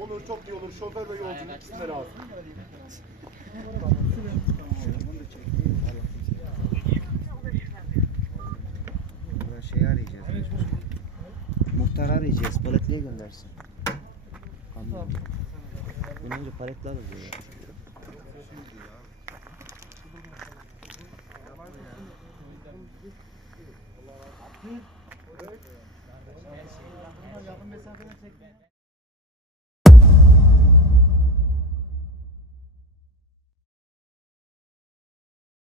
Olur çok iyi olur. Şoför ve yolcu ikisini de lazım. Buradan şeyi arayacağız. Muhtar arayacağız. Paletliğe göndersin. Kamyon. Bundan önce paletli alır diyor. Yakın mesafeden çekme.